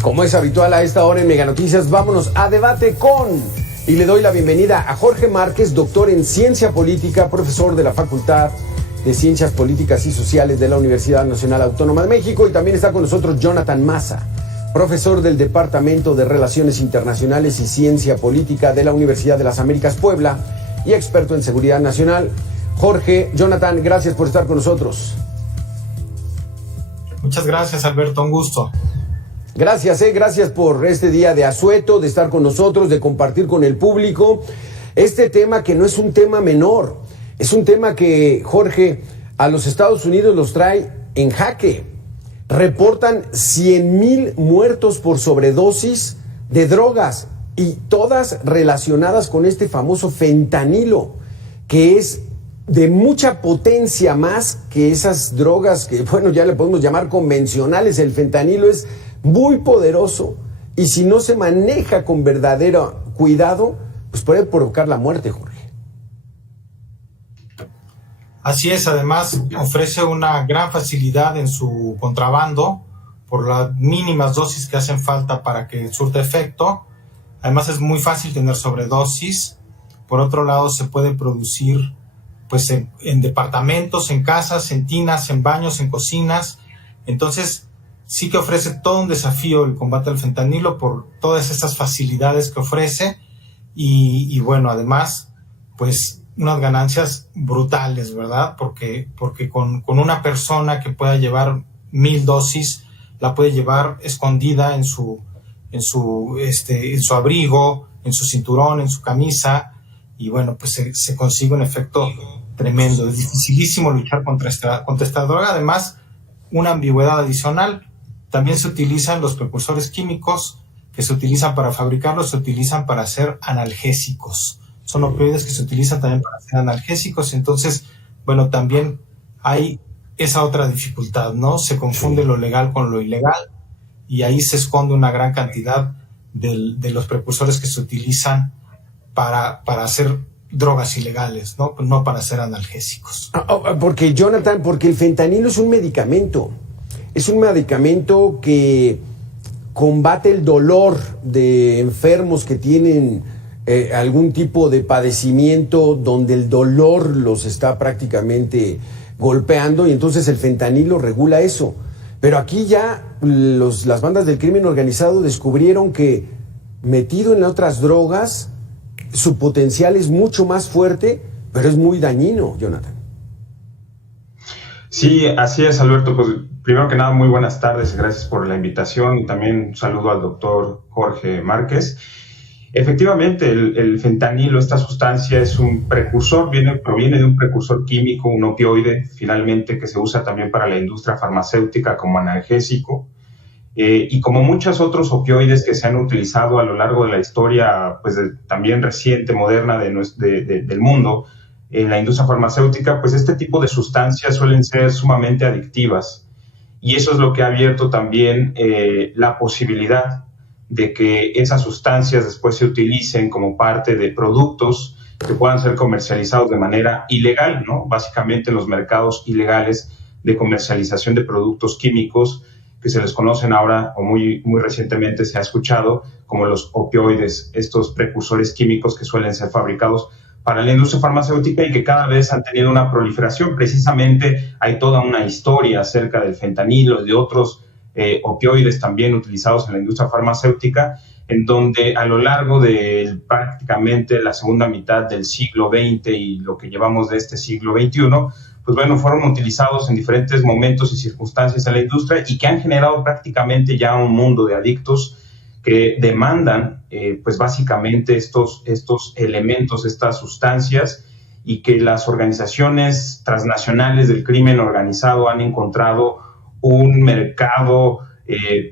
Como es habitual a esta hora en Mega Noticias, vámonos a debate con... Y le doy la bienvenida a Jorge Márquez, doctor en Ciencia Política, profesor de la Facultad de Ciencias Políticas y Sociales de la Universidad Nacional Autónoma de México. Y también está con nosotros Jonathan Maza, profesor del Departamento de Relaciones Internacionales y Ciencia Política de la Universidad de las Américas Puebla y experto en seguridad nacional. Jorge, Jonathan, gracias por estar con nosotros. Muchas gracias, Alberto, un gusto. Gracias por este día de asueto, de estar con nosotros, de compartir con el público este tema que no es un tema menor, es un tema que, Jorge, a los Estados Unidos los trae en jaque. Reportan 100,000 muertos por sobredosis de drogas y todas relacionadas con este famoso fentanilo, que es de mucha potencia más que esas drogas que, bueno, ya le podemos llamar convencionales. El fentanilo es muy poderoso y si no se maneja con verdadero cuidado, pues puede provocar la muerte, Jorge. Así es, además ofrece una gran facilidad en su contrabando por las mínimas dosis que hacen falta para que surta efecto. Además es muy fácil tener sobredosis. Por otro lado, se puede producir pues en departamentos, en casas, en tinas, en baños, en cocinas. Entonces sí que ofrece todo un desafío el combate al fentanilo por todas estas facilidades que ofrece y bueno, además, pues unas ganancias brutales, ¿verdad? Porque con una persona que pueda llevar 1,000 dosis, la puede llevar escondida en su abrigo, en su cinturón, en su camisa, y bueno, pues se consigue un efecto tremendo. Es dificilísimo luchar contra esta droga. Además, una ambigüedad adicional. También se utilizan los precursores químicos que se utilizan para fabricarlos, se utilizan para hacer analgésicos. Son opioides que se utilizan también para hacer analgésicos. Entonces, bueno, también hay esa otra dificultad, ¿no? Se confunde lo legal con lo ilegal y ahí se esconde una gran cantidad de los precursores que se utilizan para hacer drogas ilegales, ¿no? No para hacer analgésicos. Porque, Jonathan, porque el fentanilo es un medicamento. Es un medicamento que combate el dolor de enfermos que tienen algún tipo de padecimiento donde el dolor los está prácticamente golpeando, y entonces el fentanilo regula eso. Pero aquí ya las bandas del crimen organizado descubrieron que metido en otras drogas su potencial es mucho más fuerte, pero es muy dañino, Jonathan. Sí, así es, Alberto. Pues primero que nada, muy buenas tardes, gracias por la invitación y también un saludo al doctor Jorge Márquez. Efectivamente, el fentanilo, esta sustancia, es un precursor, proviene de un precursor químico, un opioide, finalmente, que se usa también para la industria farmacéutica como analgésico. Y como muchos otros opioides que se han utilizado a lo largo de la historia, pues también reciente, moderna del mundo, en la industria farmacéutica, pues este tipo de sustancias suelen ser sumamente adictivas. Y eso es lo que ha abierto también la posibilidad de que esas sustancias después se utilicen como parte de productos que puedan ser comercializados de manera ilegal, ¿no? Básicamente en los mercados ilegales de comercialización de productos químicos que se les conocen ahora, o muy recientemente se ha escuchado, como los opioides, estos precursores químicos que suelen ser fabricados para la industria farmacéutica y que cada vez han tenido una proliferación. Precisamente hay toda una historia acerca del fentanilo y de otros opioides también utilizados en la industria farmacéutica, en donde a lo largo de prácticamente la segunda mitad del siglo XX y lo que llevamos de este siglo XXI, pues bueno, fueron utilizados en diferentes momentos y circunstancias en la industria y que han generado prácticamente ya un mundo de adictos que demandan pues básicamente estos elementos, estas sustancias, y que las organizaciones transnacionales del crimen organizado han encontrado un mercado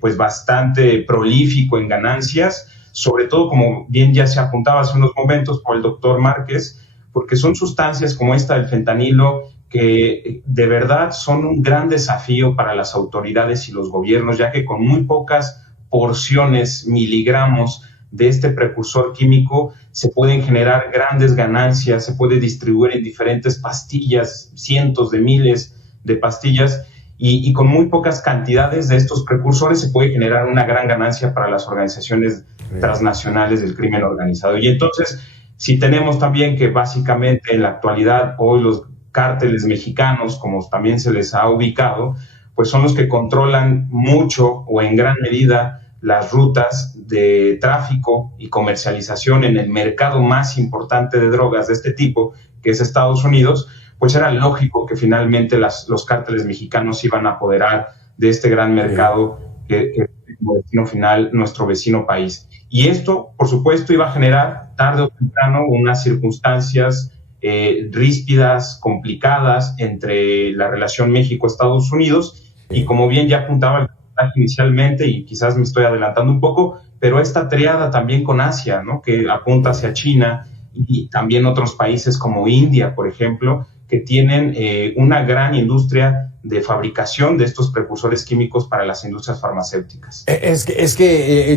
pues bastante prolífico en ganancias, sobre todo, como bien ya se apuntaba hace unos momentos por el doctor Márquez, porque son sustancias como esta del fentanilo que de verdad son un gran desafío para las autoridades y los gobiernos, ya que con muy pocas porciones, miligramos de este precursor químico se pueden generar grandes ganancias, se puede distribuir en diferentes pastillas, cientos de miles de pastillas, y con muy pocas cantidades de estos precursores se puede generar una gran ganancia para las organizaciones transnacionales del crimen organizado. Y entonces, si tenemos también que básicamente en la actualidad hoy los cárteles mexicanos, como también se les ha ubicado, pues son los que controlan mucho o en gran medida las rutas de tráfico y comercialización en el mercado más importante de drogas de este tipo, que es Estados Unidos, pues era lógico que finalmente los cárteles mexicanos iban a apoderar de este gran mercado que como destino final nuestro vecino país. Y esto, por supuesto, iba a generar tarde o temprano unas circunstancias ríspidas, complicadas entre la relación México-Estados Unidos, y como bien ya apuntaba el personaje inicialmente, y quizás me estoy adelantando un poco, pero esta triada también con Asia, ¿no?, que apunta hacia China y también otros países como India, por ejemplo, que tienen una gran industria de fabricación de estos precursores químicos para las industrias farmacéuticas.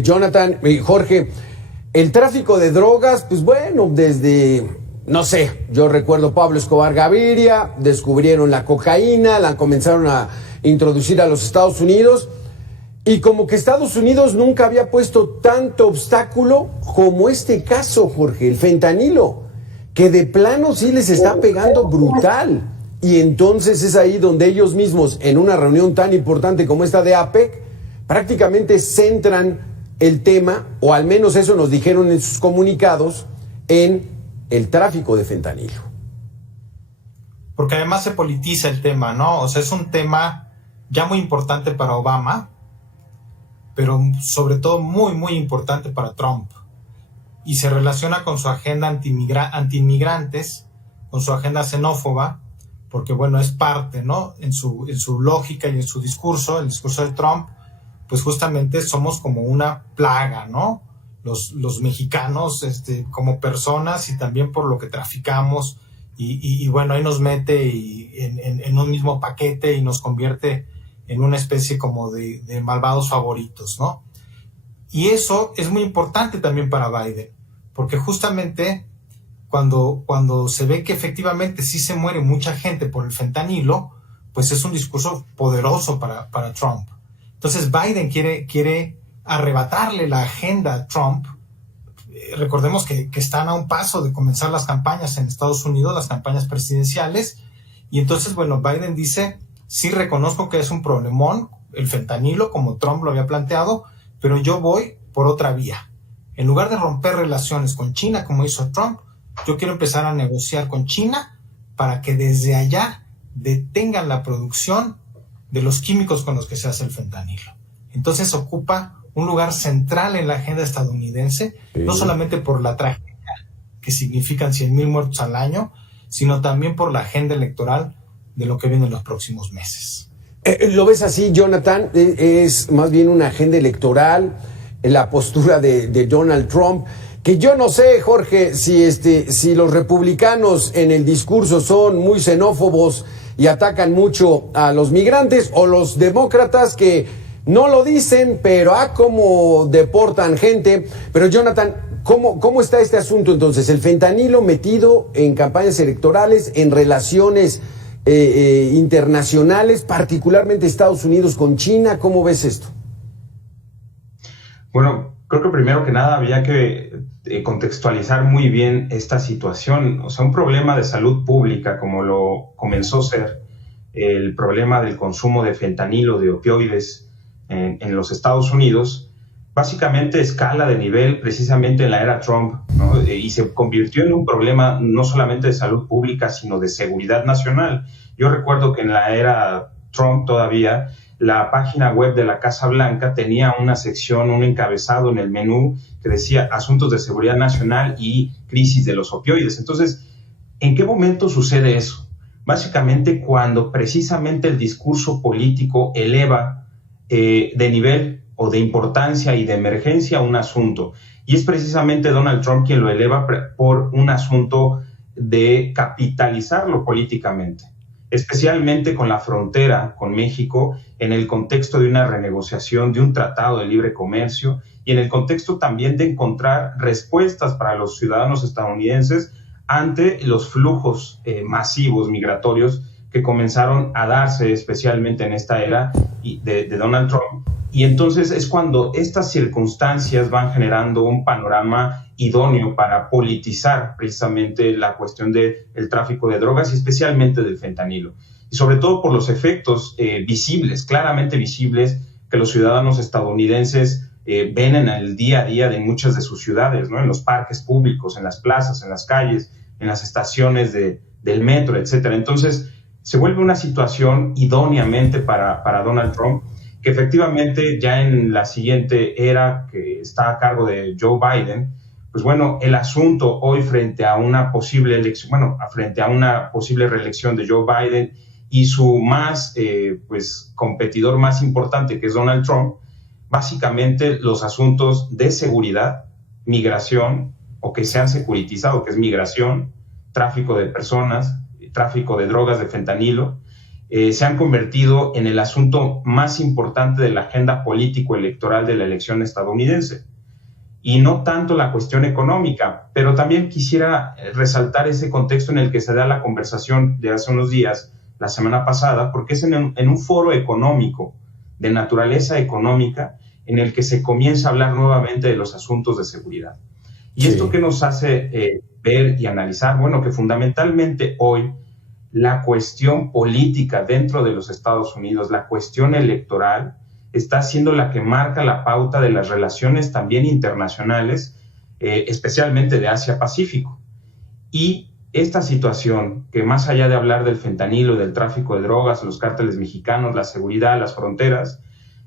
Jonathan, Jorge, el tráfico de drogas, pues bueno, desde, no sé, yo recuerdo Pablo Escobar Gaviria, descubrieron la cocaína, la comenzaron a introducir a los Estados Unidos, y como que Estados Unidos nunca había puesto tanto obstáculo como este caso, Jorge, el fentanilo, que de plano sí les está pegando brutal. Y entonces es ahí donde ellos mismos, en una reunión tan importante como esta de APEC, prácticamente centran el tema, o al menos eso nos dijeron en sus comunicados, en el tráfico de fentanilo. Porque además se politiza el tema, ¿no? O sea, es un tema ya muy importante para Obama, pero sobre todo muy, muy importante para Trump. Y se relaciona con su agenda anti-inmigrantes, con su agenda xenófoba, porque bueno, es parte, ¿no? En su lógica y en su discurso, el discurso de Trump, pues justamente somos como una plaga, ¿no? Los mexicanos como personas, y también por lo que traficamos, y bueno, ahí nos mete en un mismo paquete y nos convierte en una especie como de malvados favoritos, ¿no? Y eso es muy importante también para Biden, porque justamente cuando se ve que efectivamente sí se muere mucha gente por el fentanilo, pues es un discurso poderoso para Trump. Entonces Biden quiere arrebatarle la agenda a Trump. Recordemos que están a un paso de comenzar las campañas en Estados Unidos, las campañas presidenciales, y entonces, bueno, Biden dice, sí reconozco que es un problemón el fentanilo, como Trump lo había planteado, pero yo voy por otra vía. En lugar de romper relaciones con China, como hizo Trump, yo quiero empezar a negociar con China para que desde allá detengan la producción de los químicos con los que se hace el fentanilo. Entonces ocupa un lugar central en la agenda estadounidense, no solamente por la tragedia que significan 100,000 muertos al año, sino también por la agenda electoral de lo que viene en los próximos meses. ¿Lo ves así, Jonathan? Es más bien una agenda electoral, la postura de Donald Trump, que yo no sé, Jorge, si los republicanos en el discurso son muy xenófobos y atacan mucho a los migrantes, o los demócratas que no lo dicen, pero cómo deportan gente. Pero Jonathan, ¿cómo está este asunto entonces? El fentanilo metido en campañas electorales, en relaciones internacionales, particularmente Estados Unidos con China. ¿Cómo ves esto? Bueno, creo que primero que nada había que contextualizar muy bien esta situación. O sea, un problema de salud pública, como lo comenzó a ser el problema del consumo de fentanilo, de opioides en los Estados Unidos, básicamente escala de nivel precisamente en la era Trump, ¿no? Y se convirtió en un problema no solamente de salud pública, sino de seguridad nacional. Yo recuerdo que en la era Trump todavía la página web de la Casa Blanca tenía una sección, un encabezado en el menú que decía Asuntos de Seguridad Nacional y Crisis de los Opioides. Entonces, ¿en qué momento sucede eso? Básicamente cuando precisamente el discurso político eleva de nivel o de importancia y de emergencia un asunto. Y es precisamente Donald Trump quien lo eleva por un asunto de capitalizarlo políticamente, especialmente con la frontera con México, en el contexto de una renegociación de un tratado de libre comercio y en el contexto también de encontrar respuestas para los ciudadanos estadounidenses ante los flujos masivos migratorios que comenzaron a darse especialmente en esta era de Donald Trump. Y entonces es cuando estas circunstancias van generando un panorama idóneo para politizar precisamente la cuestión del tráfico de drogas y especialmente del fentanilo. Y sobre todo por los efectos visibles, claramente visibles, que los ciudadanos estadounidenses ven en el día a día de muchas de sus ciudades, ¿no? En los parques públicos, en las plazas, en las calles, en las estaciones del metro, etcétera. Entonces se vuelve una situación idóneamente para Donald Trump, que efectivamente ya en la siguiente era que está a cargo de Joe Biden, pues bueno, el asunto hoy frente a una posible elección, frente a una posible reelección de Joe Biden y su más, competidor más importante, que es Donald Trump, básicamente los asuntos de seguridad, migración, o que se han securitizado, que es migración, tráfico de personas, tráfico de drogas, de fentanilo, se han convertido en el asunto más importante de la agenda político-electoral de la elección estadounidense. Y no tanto la cuestión económica, pero también quisiera resaltar ese contexto en el que se da la conversación de hace unos días, la semana pasada, porque es en un foro económico, de naturaleza económica, en el que se comienza a hablar nuevamente de los asuntos de seguridad. ¿Y esto qué nos hace ver y analizar? Bueno, que fundamentalmente hoy la cuestión política dentro de los Estados Unidos, la cuestión electoral, está siendo la que marca la pauta de las relaciones también internacionales, especialmente de Asia-Pacífico. Y esta situación, que más allá de hablar del fentanilo, del tráfico de drogas, los cárteles mexicanos, la seguridad, las fronteras,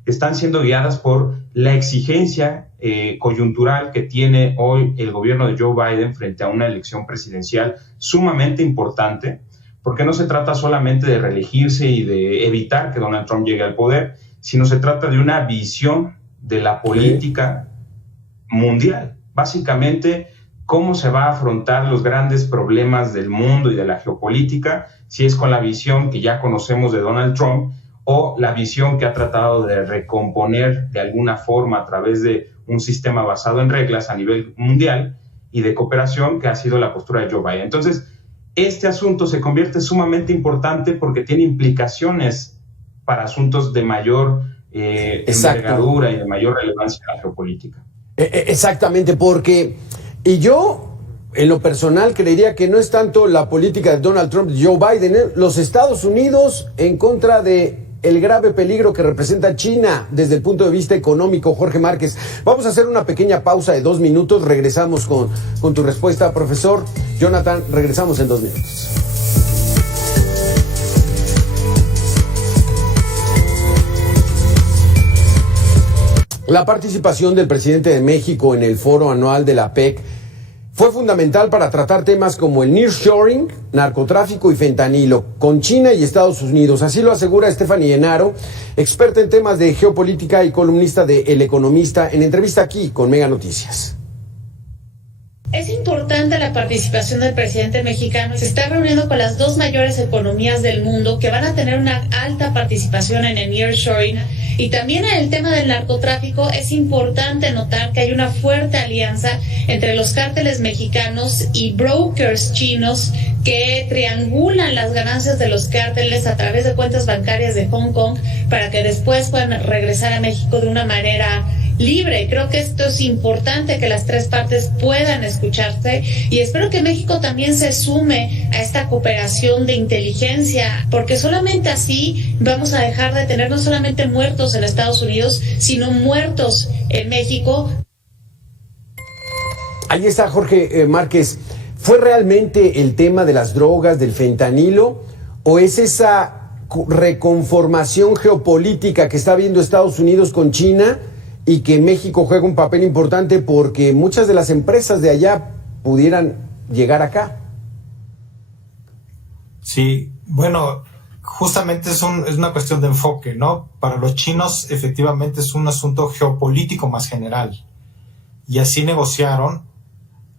están siendo guiadas por la exigencia coyuntural que tiene hoy el gobierno de Joe Biden frente a una elección presidencial sumamente importante, porque no se trata solamente de reelegirse y de evitar que Donald Trump llegue al poder, sino se trata de una visión de la política mundial. Básicamente, cómo se va a afrontar los grandes problemas del mundo y de la geopolítica, si es con la visión que ya conocemos de Donald Trump o la visión que ha tratado de recomponer de alguna forma a través de un sistema basado en reglas a nivel mundial y de cooperación, que ha sido la postura de Joe Biden. Entonces, este asunto se convierte sumamente importante porque tiene implicaciones para asuntos de mayor envergadura y de mayor relevancia en la geopolítica. Exactamente, porque yo en lo personal creería que no es tanto la política de Donald Trump y Joe Biden, los Estados Unidos en contra de el grave peligro que representa China desde el punto de vista económico. Jorge Márquez, vamos a hacer una pequeña pausa de 2 minutos, regresamos con tu respuesta, profesor. Jonathan, regresamos en 2 minutos. La participación del presidente de México en el foro anual de la PEC fue fundamental para tratar temas como el nearshoring, narcotráfico y fentanilo con China y Estados Unidos. Así lo asegura Stephanie Enaro, experta en temas de geopolítica y columnista de El Economista, en entrevista aquí con Mega Noticias. Es importante la participación del presidente mexicano. Se está reuniendo con las 2 mayores economías del mundo que van a tener una alta participación en el nearshoring. Y también en el tema del narcotráfico es importante notar que hay una fuerte alianza entre los cárteles mexicanos y brokers chinos que triangulan las ganancias de los cárteles a través de cuentas bancarias de Hong Kong para que después puedan regresar a México de una manera libre. Creo que esto es importante, que las 3 partes puedan escucharse, y espero que México también se sume a esta cooperación de inteligencia, porque solamente así vamos a dejar de tener no solamente muertos en Estados Unidos, sino muertos en México. Ahí está Jorge Márquez. ¿Fue realmente el tema de las drogas, del fentanilo, o es esa reconformación geopolítica que está viendo Estados Unidos con China y que México juega un papel importante porque muchas de las empresas de allá pudieran llegar acá? Sí, bueno, justamente es una cuestión de enfoque, ¿no? Para los chinos efectivamente es un asunto geopolítico más general, y así negociaron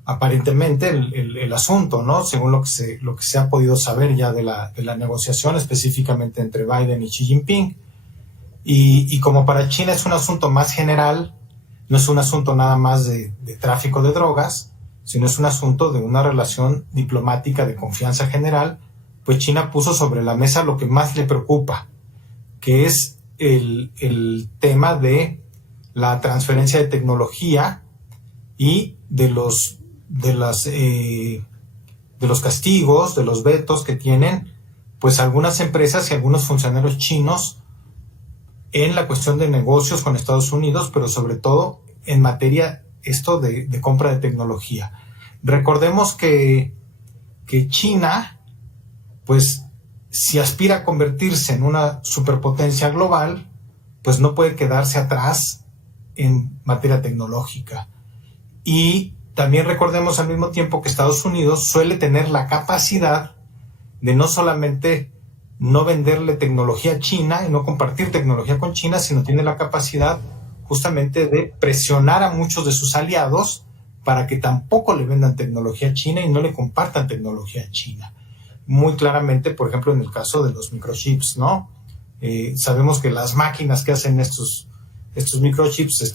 aparentemente el asunto, ¿no? Según lo que se ha podido saber ya de la negociación específicamente entre Biden y Xi Jinping. Y como para China es un asunto más general, no es un asunto nada más de tráfico de drogas, sino es un asunto de una relación diplomática de confianza general, pues China puso sobre la mesa lo que más le preocupa, que es el tema de la transferencia de tecnología y de los castigos, de los vetos que tienen pues algunas empresas y algunos funcionarios chinos en la cuestión de negocios con Estados Unidos, pero sobre todo en materia de compra de tecnología. Recordemos que China, pues si aspira a convertirse en una superpotencia global, pues no puede quedarse atrás en materia tecnológica. Y también recordemos al mismo tiempo que Estados Unidos suele tener la capacidad de no solamente no venderle tecnología a China y no compartir tecnología con China, sino tiene la capacidad justamente de presionar a muchos de sus aliados para que tampoco le vendan tecnología a China y no le compartan tecnología a China. Muy claramente, por ejemplo, en el caso de los microchips, ¿no? Sabemos que las máquinas que hacen estos microchips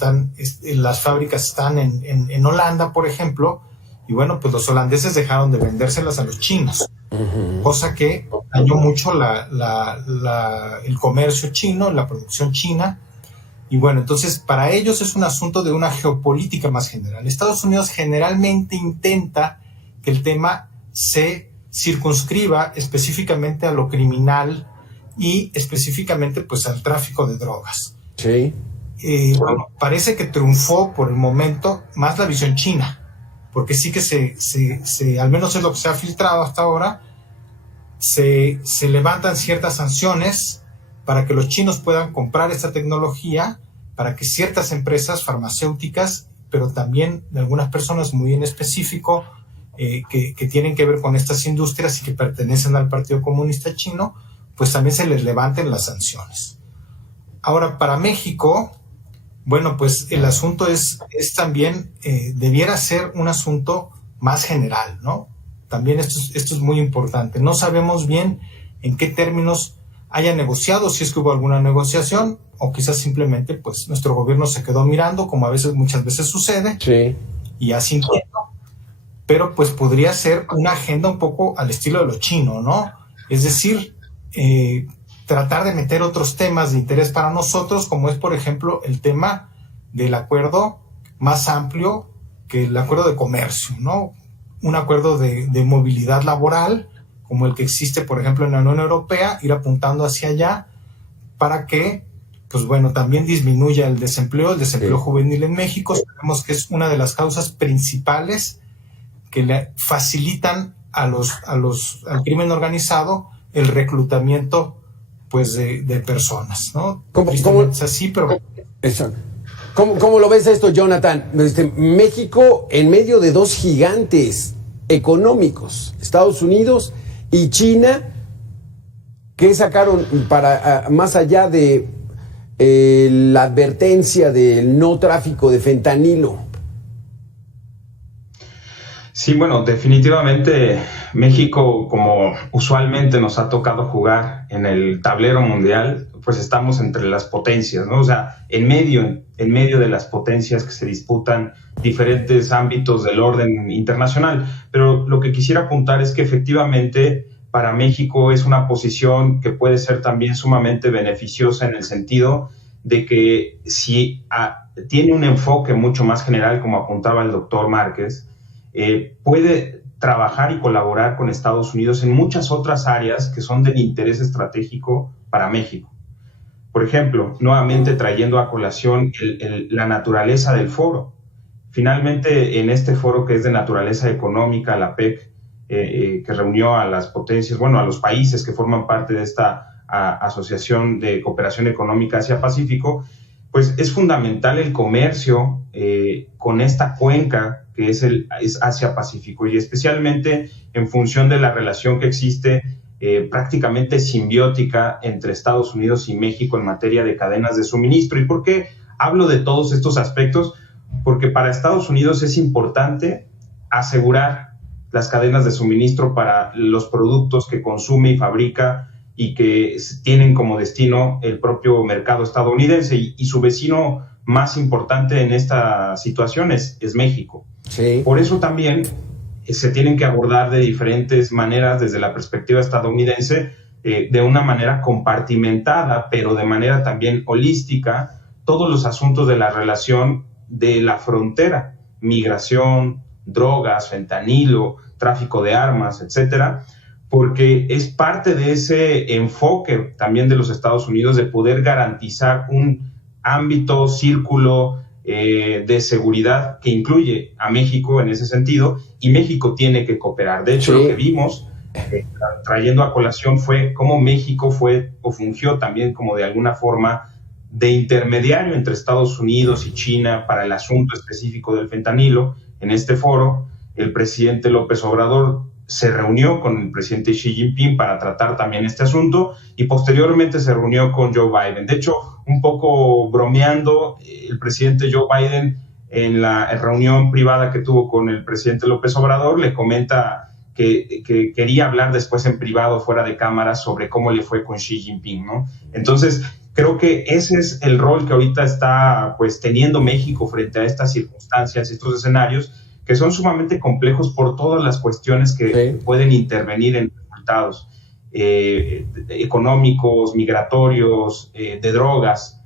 las fábricas están en Holanda, por ejemplo, y bueno, pues los holandeses dejaron de vendérselas a los chinos, cosa que dañó mucho el comercio chino, la producción china. Y bueno, entonces para ellos es un asunto de una geopolítica más general. Estados Unidos generalmente intenta que el tema se circunscriba específicamente a lo criminal y específicamente pues al tráfico de drogas. Sí. Bueno, parece que triunfó por el momento más la visión china, porque sí que se al menos es lo que se ha filtrado hasta ahora, se levantan ciertas sanciones para que los chinos puedan comprar esta tecnología, para que ciertas empresas farmacéuticas, pero también de algunas personas muy en específico, que tienen que ver con estas industrias y que pertenecen al Partido Comunista Chino, pues también se les levanten las sanciones. Ahora, para México, bueno, pues el asunto es también, debiera ser un asunto más general, ¿no? También esto es muy importante. No sabemos bien en qué términos haya negociado, si es que hubo alguna negociación, o quizás simplemente pues nuestro gobierno se quedó mirando, como muchas veces sucede, sí, y asintiendo, pero pues podría ser una agenda un poco al estilo de lo chino, ¿no? Es decir, tratar de meter otros temas de interés para nosotros, como es, por ejemplo, el tema del acuerdo más amplio que el acuerdo de comercio, ¿no? Un acuerdo de movilidad laboral, como el que existe, por ejemplo, en la Unión Europea, ir apuntando hacia allá para que, pues bueno, también disminuya el desempleo sí, juvenil en México. Sabemos que es una de las causas principales que le facilitan al crimen organizado el reclutamiento pues de personas, ¿no? ¿Cómo es así, pero... Exacto. ¿Cómo lo ves esto, Jonathan? México en medio de dos gigantes económicos, Estados Unidos y China, ¿qué sacaron para más allá de la advertencia del no tráfico de fentanilo? Sí, bueno, definitivamente México, como usualmente nos ha tocado jugar en el tablero mundial, pues estamos entre las potencias, ¿no? O sea, en medio de las potencias que se disputan diferentes ámbitos del orden internacional. Pero lo que quisiera apuntar es que efectivamente para México es una posición que puede ser también sumamente beneficiosa en el sentido de que si tiene un enfoque mucho más general, como apuntaba el doctor Márquez, puede trabajar y colaborar con Estados Unidos en muchas otras áreas que son del interés estratégico para México. Por ejemplo, nuevamente trayendo a colación la naturaleza del foro. Finalmente, en este foro que es de naturaleza económica, la PEC, que reunió a las potencias, bueno, a los países que forman parte de esta Asociación de Cooperación Económica Asia-Pacífico, pues es fundamental el comercio con esta cuenca que es Asia-Pacífico, y especialmente en función de la relación que existe prácticamente simbiótica entre Estados Unidos y México en materia de cadenas de suministro. ¿Y por qué hablo de todos estos aspectos? Porque para Estados Unidos es importante asegurar las cadenas de suministro para los productos que consume y fabrica y que tienen como destino el propio mercado estadounidense, y su vecino más importante en esta situación es México. Sí. Por eso también se tienen que abordar de diferentes maneras desde la perspectiva estadounidense, de una manera compartimentada, pero de manera también holística, todos los asuntos de la relación de la frontera, migración, drogas, fentanilo, tráfico de armas, etcétera, porque es parte de ese enfoque también de los Estados Unidos de poder garantizar un ámbito, círculo de seguridad que incluye a México en ese sentido, y México tiene que cooperar. De hecho, lo que vimos, trayendo a colación, fue cómo México fue o fungió también como de alguna forma de intermediario entre Estados Unidos y China para el asunto específico del fentanilo. En este foro, el presidente López Obrador se reunió con el presidente Xi Jinping para tratar también este asunto, y posteriormente se reunió con Joe Biden. De hecho, un poco bromeando, el presidente Joe Biden, en la reunión privada que tuvo con el presidente López Obrador, le comenta que quería hablar después en privado, fuera de cámara, sobre cómo le fue con Xi Jinping, ¿no? Entonces, creo que ese es el rol que ahorita está pues teniendo México frente a estas circunstancias, estos escenarios, que son sumamente complejos por todas las cuestiones que pueden intervenir en resultados económicos, migratorios, de drogas.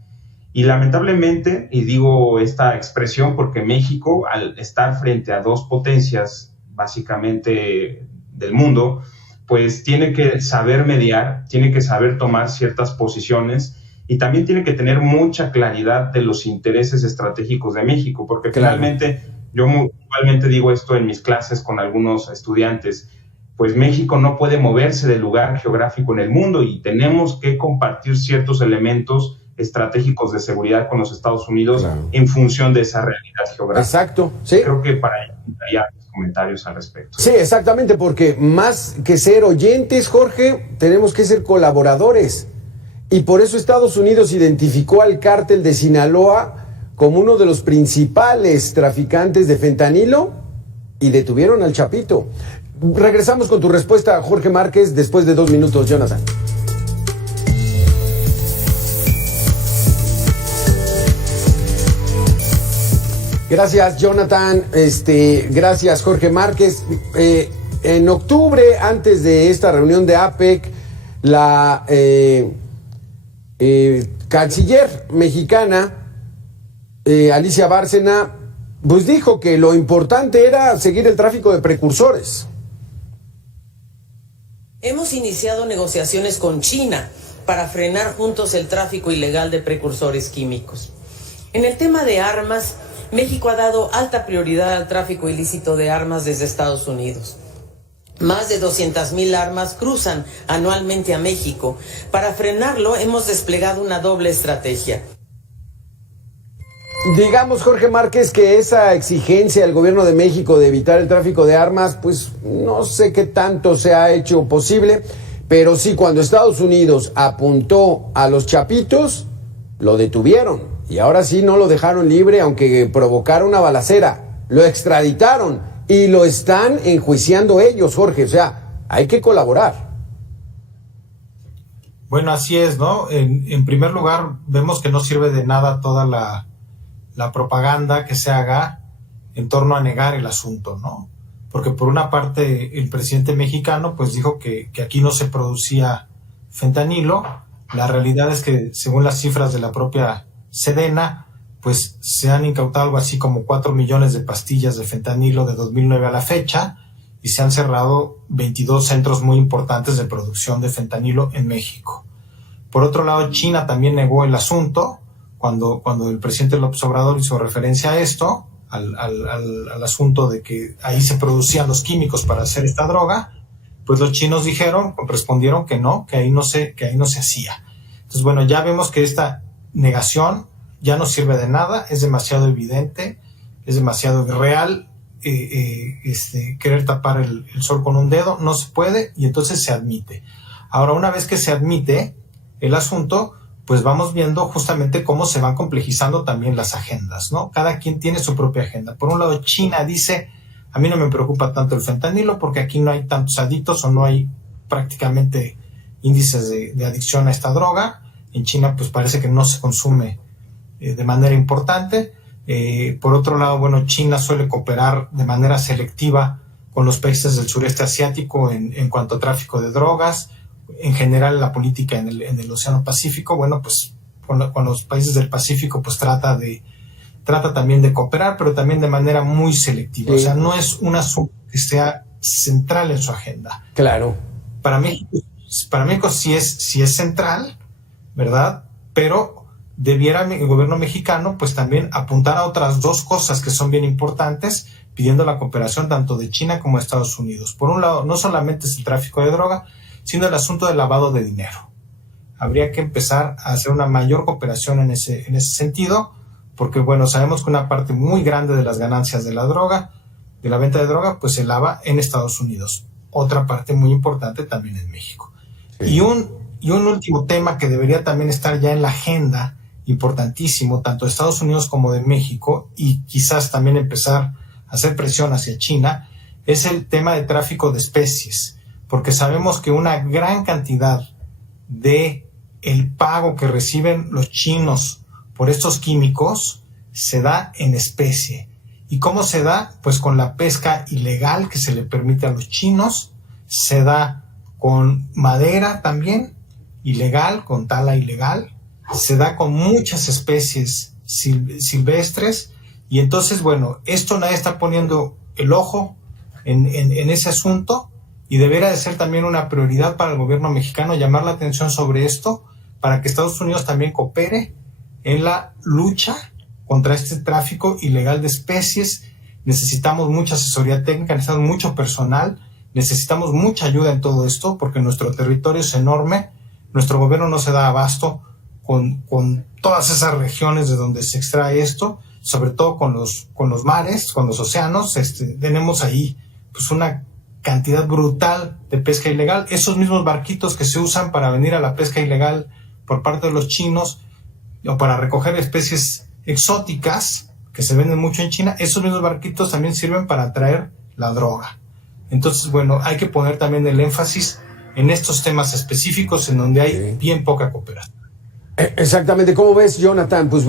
Y lamentablemente, y digo esta expresión porque México, al estar frente a dos potencias básicamente del mundo, pues tiene que saber mediar, tiene que saber tomar ciertas posiciones, y también tiene que tener mucha claridad de los intereses estratégicos de México, porque finalmente, yo igualmente digo esto en mis clases con algunos estudiantes, pues México no puede moverse del lugar geográfico en el mundo, y tenemos que compartir ciertos elementos estratégicos de seguridad con los Estados Unidos en función de esa realidad geográfica. Exacto, sí. Creo que para ello daría comentarios al respecto. Sí, exactamente, porque más que ser oyentes, Jorge, tenemos que ser colaboradores. Y por eso Estados Unidos identificó al cártel de Sinaloa como uno de los principales traficantes de fentanilo y detuvieron al Chapito. Regresamos con tu respuesta, Jorge Márquez, después de 2 minutos, Jonathan. Gracias, Jonathan. Gracias, Jorge Márquez. En octubre, antes de esta reunión de APEC, la canciller mexicana, Alicia Bárcena, pues dijo que lo importante era seguir el tráfico de precursores. Hemos iniciado negociaciones con China para frenar juntos el tráfico ilegal de precursores químicos. En el tema de armas, México ha dado alta prioridad al tráfico ilícito de armas desde Estados Unidos. Más de 200,000 armas cruzan anualmente a México. Para frenarlo, hemos desplegado una doble estrategia. Digamos, Jorge Márquez, que esa exigencia del gobierno de México de evitar el tráfico de armas, pues no sé qué tanto se ha hecho posible, pero sí, cuando Estados Unidos apuntó a los chapitos, lo detuvieron. Y ahora sí no lo dejaron libre, aunque provocara una balacera. Lo extraditaron y lo están enjuiciando ellos, Jorge. O sea, hay que colaborar. Bueno, así es, ¿no? En primer lugar, vemos que no sirve de nada toda la propaganda que se haga en torno a negar el asunto, ¿no? Porque por una parte el presidente mexicano pues dijo que aquí no se producía fentanilo. La realidad es que, según las cifras de la propia Sedena, pues se han incautado algo así como 4 millones de pastillas de fentanilo de 2009 a la fecha, y se han cerrado 22 centros muy importantes de producción de fentanilo en México. Por otro lado, China también negó el asunto cuando el presidente López Obrador hizo referencia a esto, al asunto de que ahí se producían los químicos para hacer esta droga. Pues los chinos respondieron que no, que ahí no se hacía. Entonces, bueno, ya vemos que esta negación ya no sirve de nada, es demasiado evidente, es demasiado irreal, querer tapar el sol con un dedo, no se puede, y entonces se admite. Ahora, una vez que se admite el asunto, pues vamos viendo justamente cómo se van complejizando también las agendas, ¿no? Cada quien tiene su propia agenda. Por un lado, China dice, a mí no me preocupa tanto el fentanilo porque aquí no hay tantos adictos o no hay prácticamente índices de adicción a esta droga. En China pues parece que no se consume de manera importante. Por otro lado, bueno, China suele cooperar de manera selectiva los países del sureste asiático en cuanto a tráfico de drogas, en general la política en el Océano Pacífico. Bueno, pues con los países del Pacífico pues trata también de cooperar, pero también de manera muy selectiva. Sí. O sea, no es un asunto que sea central en su agenda. Claro. Para México sí es central, ¿verdad? Pero debiera el gobierno mexicano pues también apuntar a otras dos cosas que son bien importantes, pidiendo la cooperación tanto de China como de Estados Unidos. Por un lado, no solamente es el tráfico de droga, sino el asunto del lavado de dinero. Habría que empezar a hacer una mayor cooperación en ese sentido, porque bueno, sabemos que una parte muy grande de las ganancias de la droga, de la venta de droga, pues se lava en Estados Unidos. Otra parte muy importante también en México. Sí. Y un último tema que debería también estar ya en la agenda, importantísimo, tanto de Estados Unidos como de México, y quizás también empezar a hacer presión hacia China, es el tema de tráfico de especies, porque sabemos que una gran cantidad de el pago que reciben los chinos por estos químicos se da en especie. ¿Y cómo se da? Pues con la pesca ilegal que se le permite a los chinos, se da con madera también ilegal, con tala ilegal, se da con muchas especies silvestres, y entonces, bueno, esto nadie está poniendo el ojo en ese asunto, y debería de ser también una prioridad para el gobierno mexicano llamar la atención sobre esto, para que Estados Unidos también coopere en la lucha contra este tráfico ilegal de especies. Necesitamos mucha asesoría técnica, necesitamos mucho personal, necesitamos mucha ayuda en todo esto, porque nuestro territorio es enorme, nuestro gobierno no se da abasto con todas esas regiones de donde se extrae esto, sobre todo con los mares, con los océanos. Tenemos ahí pues una cantidad brutal de pesca ilegal. Esos mismos barquitos que se usan para venir a la pesca ilegal por parte de los chinos o para recoger especies exóticas que se venden mucho en China, esos mismos barquitos también sirven para traer la droga. Entonces, bueno, hay que poner también el énfasis en estos temas específicos en donde hay bien poca cooperación. Exactamente. ¿Cómo ves, Jonathan? Pues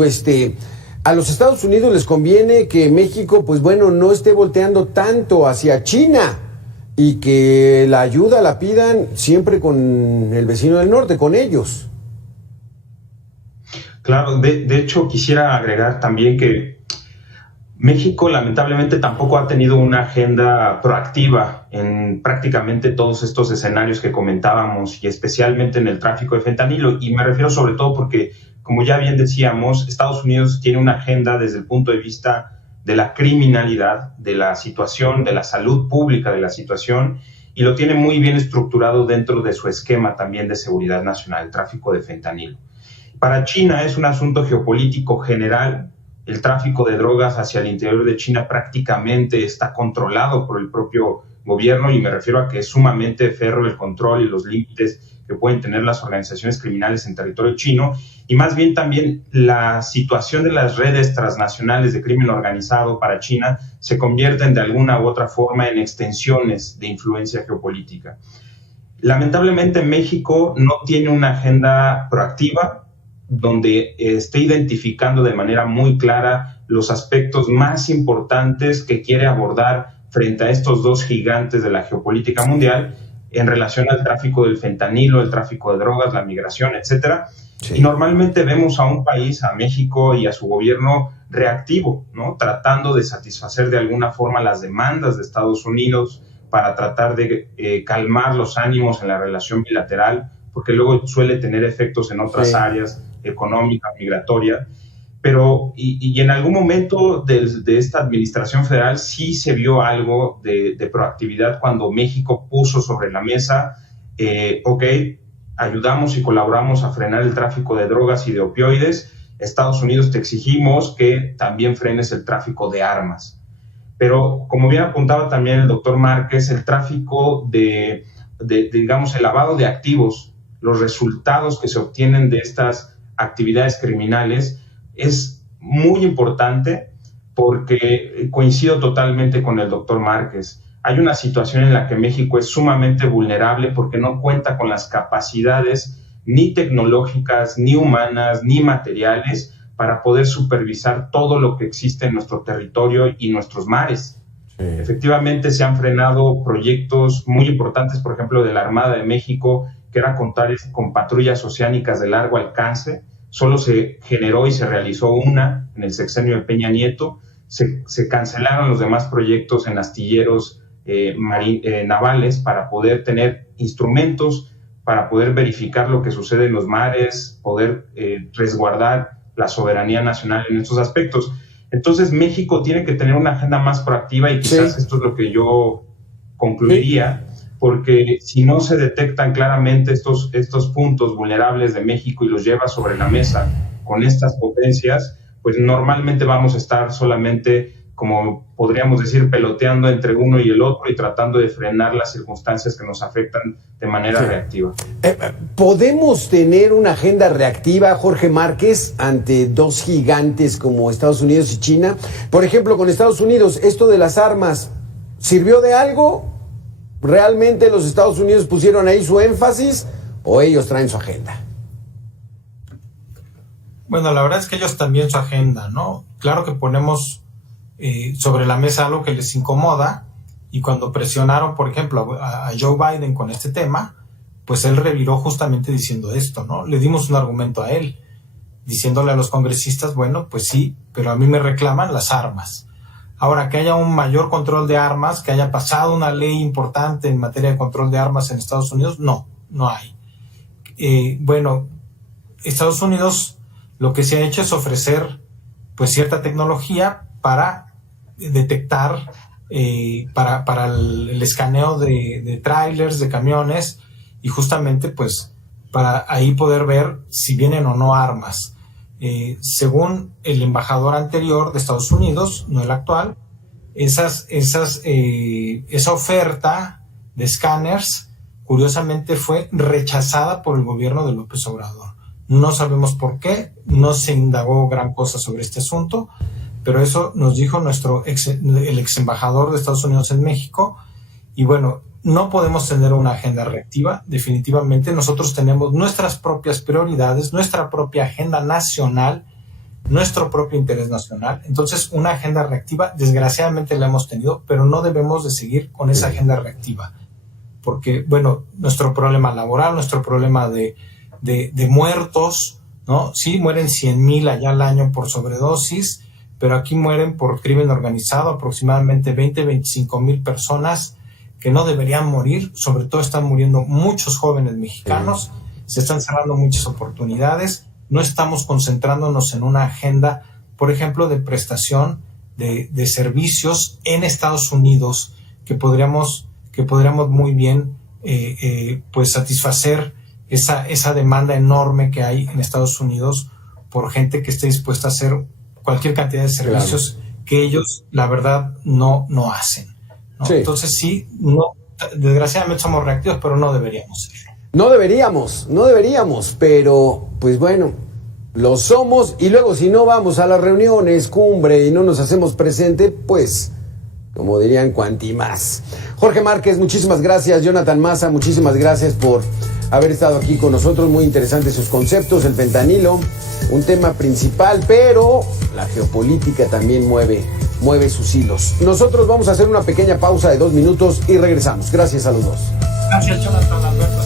a los Estados Unidos les conviene que México, pues bueno, no esté volteando tanto hacia China y que la ayuda la pidan siempre con el vecino del norte, con ellos. Claro, de hecho quisiera agregar también que México lamentablemente tampoco ha tenido una agenda proactiva en prácticamente todos estos escenarios que comentábamos, y especialmente en el tráfico de fentanilo, y me refiero sobre todo porque, como ya bien decíamos, Estados Unidos tiene una agenda desde el punto de vista de la criminalidad, de la situación, de la salud pública de la situación, y lo tiene muy bien estructurado dentro de su esquema también de seguridad nacional, el tráfico de fentanilo. Para China es un asunto geopolítico general. El tráfico de drogas hacia el interior de China prácticamente está controlado por el propio gobierno, y me refiero a que es sumamente férreo el control y los límites que pueden tener las organizaciones criminales en territorio chino, y más bien también la situación de las redes transnacionales de crimen organizado para China se convierten de alguna u otra forma en extensiones de influencia geopolítica. Lamentablemente México no tiene una agenda proactiva donde esté identificando de manera muy clara los aspectos más importantes que quiere abordar frente a estos dos gigantes de la geopolítica mundial en relación al tráfico del fentanilo, el tráfico de drogas, la migración, etcétera. Sí. Y normalmente vemos a un país, a México y a su gobierno reactivo, ¿no? Tratando de satisfacer de alguna forma las demandas de Estados Unidos para tratar de calmar los ánimos en la relación bilateral, porque luego suele tener efectos en otras áreas, económica, migratoria, pero y en algún momento de esta administración federal sí se vio algo de proactividad cuando México puso sobre la mesa, ayudamos y colaboramos a frenar el tráfico de drogas y de opioides, Estados Unidos te exigimos que también frenes el tráfico de armas. Pero como bien apuntaba también el doctor Márquez, el tráfico digamos, el lavado de activos, los resultados que se obtienen de estas actividades criminales es muy importante, porque coincido totalmente con el doctor Márquez. Hay una situación en la que México es sumamente vulnerable porque no cuenta con las capacidades ni tecnológicas, ni humanas, ni materiales para poder supervisar todo lo que existe en nuestro territorio y nuestros mares. Efectivamente se han frenado proyectos muy importantes, por ejemplo, de la Armada de México, que era contar con patrullas oceánicas de largo alcance. Solo se generó y se realizó una en el sexenio de Peña Nieto. Se cancelaron los demás proyectos en astilleros navales para poder tener instrumentos, para poder verificar lo que sucede en los mares, poder resguardar la soberanía nacional en estos aspectos. Entonces México tiene que tener una agenda más proactiva y quizás esto es lo que yo concluiría, porque si no se detectan claramente estos puntos vulnerables de México y los lleva sobre la mesa con estas potencias, pues normalmente vamos a estar solamente, como podríamos decir, peloteando entre uno y el otro y tratando de frenar las circunstancias que nos afectan de manera reactiva. ¿Podemos tener una agenda reactiva, Jorge Márquez, ante dos gigantes como Estados Unidos y China? Por ejemplo, con Estados Unidos, esto de las armas, ¿sirvió de algo? ¿Realmente los Estados Unidos pusieron ahí su énfasis o ellos traen su agenda? Bueno, la verdad es que ellos también su agenda, ¿no? Claro que ponemos sobre la mesa algo que les incomoda, y cuando presionaron, por ejemplo, a Joe Biden con este tema, pues él reviró justamente diciendo esto, ¿no? Le dimos un argumento a él, diciéndole a los congresistas, bueno, pues sí, pero a mí me reclaman las armas. Ahora, que haya un mayor control de armas, que haya pasado una ley importante en materia de control de armas en Estados Unidos, no hay. Bueno, Estados Unidos lo que se ha hecho es ofrecer pues cierta tecnología para detectar, para el escaneo de trailers, de camiones, y justamente pues para ahí poder ver si vienen o no armas. Según el embajador anterior de Estados Unidos, no el actual, esa oferta de escáneres curiosamente fue rechazada por el gobierno de López Obrador. No sabemos por qué, no se indagó gran cosa sobre este asunto, pero eso nos dijo el ex embajador de Estados Unidos en México. Y bueno, no podemos tener una agenda reactiva. Definitivamente nosotros tenemos nuestras propias prioridades, nuestra propia agenda nacional, nuestro propio interés nacional. Entonces, una agenda reactiva, desgraciadamente la hemos tenido, pero no debemos de seguir con esa agenda reactiva. Porque, bueno, nuestro problema laboral, nuestro problema de muertos, ¿no? Sí, mueren 100,000 allá al año por sobredosis, pero aquí mueren por crimen organizado aproximadamente 25,000 personas que no deberían morir. Sobre todo están muriendo muchos jóvenes mexicanos, se están cerrando muchas oportunidades, no estamos concentrándonos en una agenda, por ejemplo, de prestación de servicios en Estados Unidos que podríamos muy bien pues satisfacer esa demanda enorme que hay en Estados Unidos por gente que esté dispuesta a hacer cualquier cantidad de servicios que ellos, la verdad, no hacen, ¿no? Sí. Entonces sí, desgraciadamente somos reactivos, pero no deberíamos serlo. No deberíamos, pero pues bueno, lo somos, y luego si no vamos a las reuniones, cumbre, y no nos hacemos presente, pues, como dirían, cuanti más. Jorge Márquez, muchísimas gracias. Jonathan Maza, muchísimas gracias por haber estado aquí con nosotros. Muy interesantes sus conceptos. El fentanilo, un tema principal, pero la geopolítica también mueve sus hilos. Nosotros vamos a hacer una pequeña pausa de 2 minutos y regresamos. Gracias a los dos. Gracias, Jonathan, Alberto.